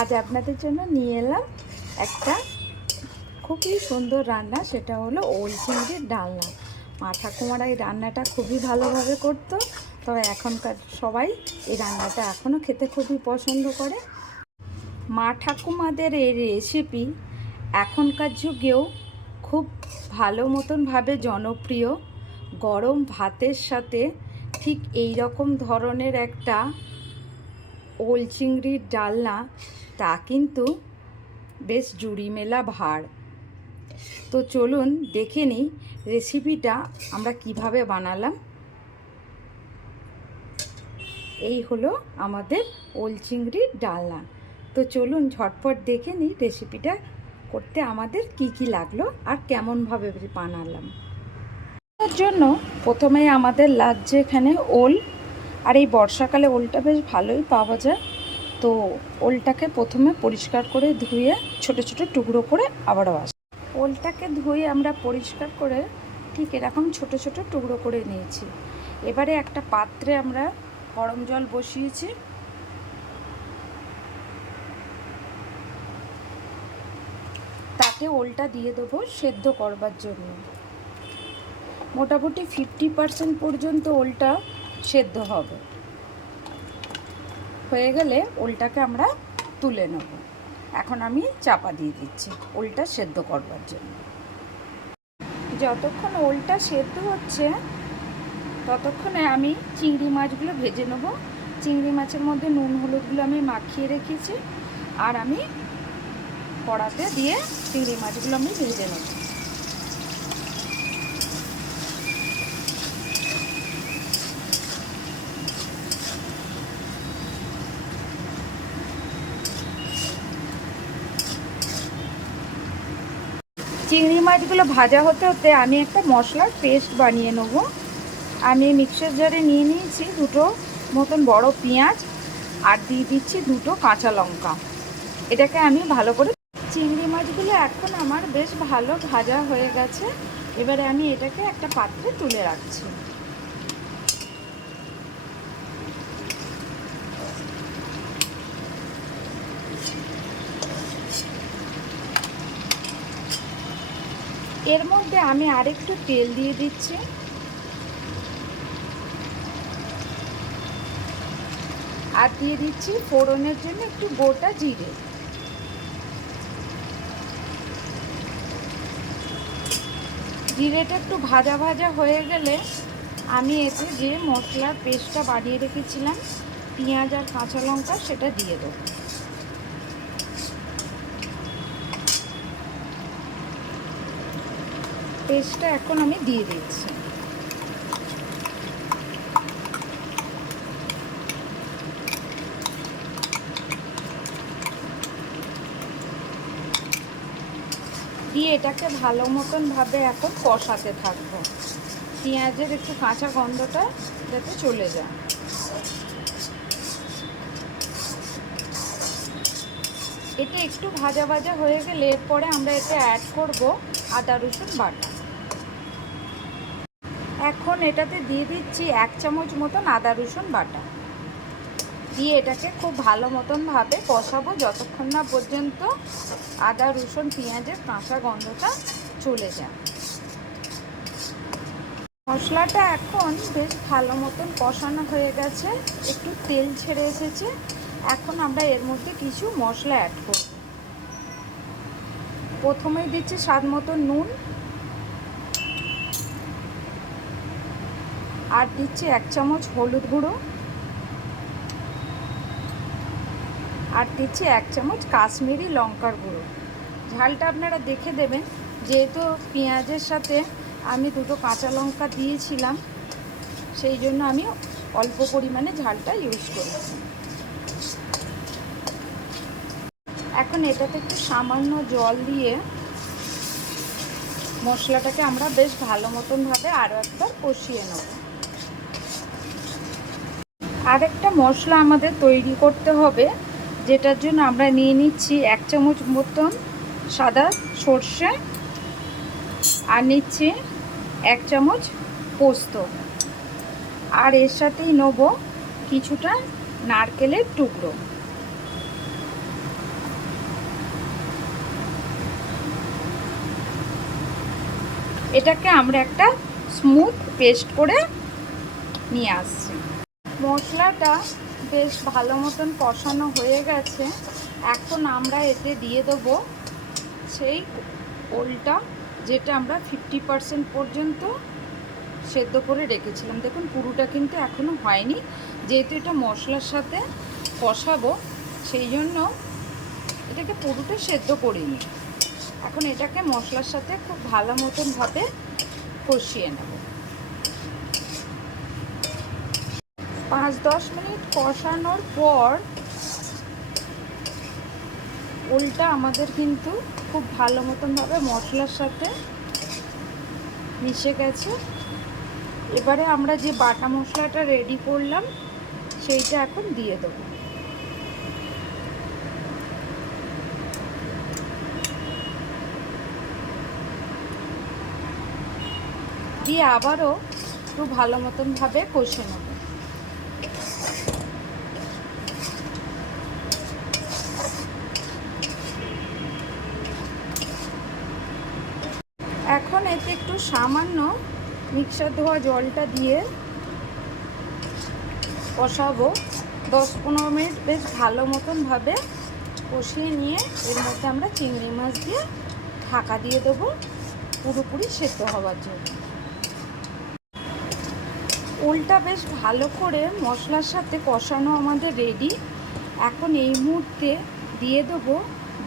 আজ আপনাদের জন্য নিয়ে এলাম একটা খুবই সুন্দর রান্না, সেটা হলো ওল চিংড়ির ডালনা। মা ঠাকুমারা এই রান্নাটা খুবই ভালোভাবে করতো, তবে এখনকার সবাই এই রান্নাটা এখনও খেতে খুবই পছন্দ করে। মা ঠাকুমাদের এই রেসিপি এখনকার যুগেও খুব ভালো মতনভাবে জনপ্রিয়। গরম ভাতের সাথে ঠিক এই রকম ধরনের একটা ওল চিংড়ির ডালনা, তা কিন্তু বেশ জুড়ি মেলা ভার। তো চলুন দেখে নিই রেসিপিটা আমরা কিভাবে বানালাম। এই হলো আমাদের ওল চিংড়ির ডালনা। তো চলুন ঝটপট দেখে নিই রেসিপিটা করতে আমাদের কি কি লাগলো আর কেমনভাবে বানালাম। তার জন্য প্রথমেই আমাদের লাগছে এখানে ওল। আর এই বর্ষাকালে ওলটা বেশ ভালোই পাওয়া যায়। তো ওলটাকে প্রথমে পরিষ্কার করে ধুয়ে ছোট ছোট টুকরো করে আবারও ওলটাকে ধুয়ে আমরা পরিষ্কার করে ঠিক এরকম ছোট ছোট টুকরো করে নিয়েছি। এবারে একটা পাত্রে আমরা গরম জল বসিয়েছি। তাতে ওলটা দিয়ে দেবো সেদ্ধ করবার জন্য। মোটামুটি 50% পর্যন্ত ওলটা সেদ্ধ হবে। হয়ে গেলে ওলটাকে আমরা তুলে নেব। এখন আমি চাপা দিয়ে দিচ্ছি ওলটা সেদ্ধ করবার জন্য। যতক্ষণ ওলটা সেদ্ধ হচ্ছে ততক্ষণে আমি চিংড়ি মাছগুলো ভেজে নেব। চিংড়ি মাছের মধ্যে নুন হলুদগুলো আমি মাখিয়ে রেখেছি, আর আমি কড়াতে দিয়ে চিংড়ি মাছগুলো আমি ভেজে নেব। চিংড়ি মাছগুলো ভাজা হতে হতে আমি একটা মশলার পেস্ট বানিয়ে নেব। আমি মিক্সার জারে নিয়ে নিয়েছি দুটো মতন বড় পেঁয়াজ, আর দিয়ে দিচ্ছি দুটো কাঁচা লঙ্কা। এটাকে আমি ভালো করে, চিংড়ি মাছগুলো এখন আমার বেশ ভালো ভাজা হয়ে গেছে। এবারে আমি এটাকে একটা পাত্রে তুলে রাখছি। এর মধ্যে আমি আরেকটু তেল দিয়ে দিচ্ছি। আর দিয়ে দিচ্ছি ফোড়নের জন্য একটু গোটা জিরে। জিরেটা একটু ভাজা ভাজা হয়ে গেলে আমি এতে যে মশলার পেস্টটা বানিয়ে রেখেছিলাম পেঁয়াজ আর কাঁচা লঙ্কা, সেটা দিয়ে দেবো। পেস্টটা এখন আমি দিয়ে দিচ্ছি। দিয়ে এটাকে ভালো মতনভাবে এখন কষাতে থাকবো। পেঁয়াজের একটু কাঁচা গন্ধটা যাতে চলে যায়। এটা একটু ভাজা ভাজা হয়ে গেলে এরপরে আমরা এতে অ্যাড করব আদা রসুন বাটা। এখন এটাতে দিয়ে দিচ্ছি 1 চামচ মতন আদা রসুন বাটা। দিয়ে এটাকে খুব ভালো মতনভাবে কষাবো যতক্ষণ না পর্যন্ত আদা রসুন পেঁয়াজের কাঁচা গন্ধটা চলে যায়। মশলাটা এখন বেশ ভালো মতন কষানো হয়ে গেছে, একটু তেল ছেড়ে এসেছে। এখন আমরা এর মধ্যে কিছু মশলা অ্যাড করব। প্রথমেই দিচ্ছি স্বাদ মতো নুন, আর দিচ্ছি 1 চামচ হলুদ গুঁড়ো, আর দিচ্ছি 1 চামচ কাশ্মীরি লঙ্কার গুঁড়ো। ঝালটা আপনারা দেখে দেবেন, যেহেতু পেঁয়াজের সাথে আমি দুটো কাঁচা লঙ্কা দিয়েছিলাম, সেই জন্য আমি অল্প পরিমাণে ঝালটা ইউজ করেছি। এখন এটাতে একটু সামান্য জল দিয়ে মশলাটাকে আমরা বেশ ভালো মতনভাবে আরও একবার কষিয়ে নেব। আরেকটা মশলা আমাদের তৈরি করতে হবে, যেটার জন্য আমরা নিয়ে নিচ্ছি 1 চামচ মতন সাদা সর্ষে, আর নিচ্ছি 1 চামচ পোস্ত, আর এর সাথেই নেব কিছুটা নারকেলের টুকরো। এটাকে আমরা একটা স্মুথ পেস্ট করে নিয়ে আসছি। মশলাটা বেশ ভালো মতন কষানো হয়ে গেছে। এখন আমরা এতে দিয়ে দেবো সেই ওলটা, যেটা আমরা 50% পর্যন্ত সেদ্ধ করে রেখেছিলাম। দেখুন পুরোটা কিন্তু এখনও হয়নি, যেহেতু এটা মশলার সাথে কষাবো সেই জন্য এটাকে পুরোটা সেদ্ধ করিনি। এখন এটাকে মশলার সাথে খুব ভালো মতনভাবে কষিয়ে নেব। 5-10 মিনিট কষানোর পর ওলটা আমাদের কিন্তু খুব ভালো মতনভাবে মশলার সাথে মিশে গেছে। এবারে আমরা যে বাটা মশলাটা রেডি করলাম সেইটা এখন দিয়ে দেবো। দিয়ে আবারও একটু ভালো মতনভাবে কষে নেব। এখন এতে একটু সামান্য মিক্সার ধোয়া জলটা দিয়ে কষাবো। 10-15 মিনিট বেশ ভালো মতনভাবে কষিয়ে নিয়ে এর মধ্যে আমরা চিংড়ি মাছ দিয়ে ঢাকা দিয়ে দেবো পুরোপুরি সেদ্ধ হওয়ার জন্য। ওলটা বেশ ভালো করে মশলার সাথে কষানো আমাদের রেডি। এখন এই মুহূর্তে দিয়ে দেবো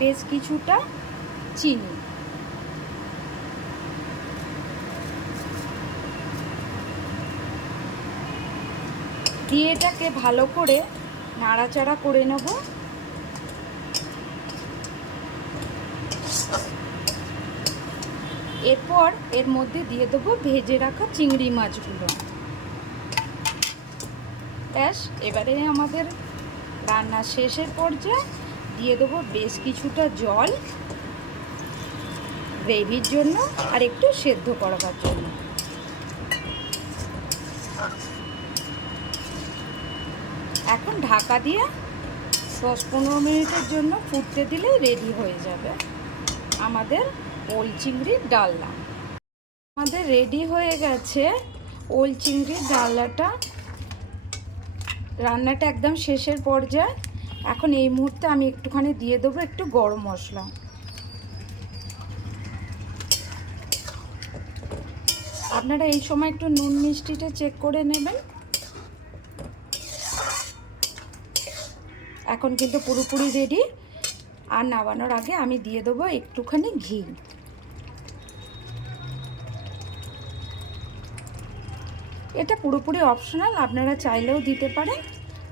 বেশ কিছুটা চিনি। দিয়ে এটাকে ভালো করে নাড়াচাড়া করে নেব। এরপর এর মধ্যে দিয়ে দেবো ভেজে রাখা চিংড়ি মাছগুলো। ব্যাস, এবারে আমাদের রান্না শেষের পর্যায়ে দিয়ে দেবো বেশ কিছুটা জল গ্রেভির জন্য আর একটু সেদ্ধ করাবার জন্য। এখন ঢাকা দিয়ে 10-15 মিনিটের জন্য ফুটতে দিলে রেডি হয়ে যাবে আমাদের ওল চিংড়ির ডালনা। আমাদের রেডি হয়ে গেছে ওল চিংড়ির ডালনাটা। রান্নাটা একদম শেষের পর্যায়ে। এখন এই মুহূর্তে আমি একটুখানি দিয়ে দেবো একটু গরম মশলা। আপনারা এই সময় একটু নুন মিষ্টিটা চেক করে নেবেন। এখন কিন্তু পুরোপুরি রেডি। আর নামানোর আগে আমি দিয়ে দেবো একটুখানি ঘি। এটা পুরোপুরি অপশনাল, আপনারা চাইলেও দিতে পারেন,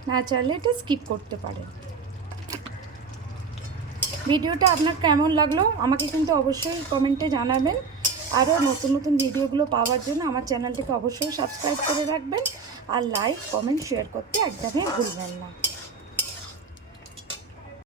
না চাইলে এটা স্কিপ করতে পারেন। ভিডিওটা আপনার কেমন লাগলো আমাকে কিন্তু অবশ্যই কমেন্টে জানাবেন। আরও নতুন নতুন ভিডিওগুলো পাওয়ার জন্য আমার চ্যানেলটিকে অবশ্যই সাবস্ক্রাইব করে রাখবেন। আর লাইক, কমেন্ট, শেয়ার করতে একদমই ভুলবেন না।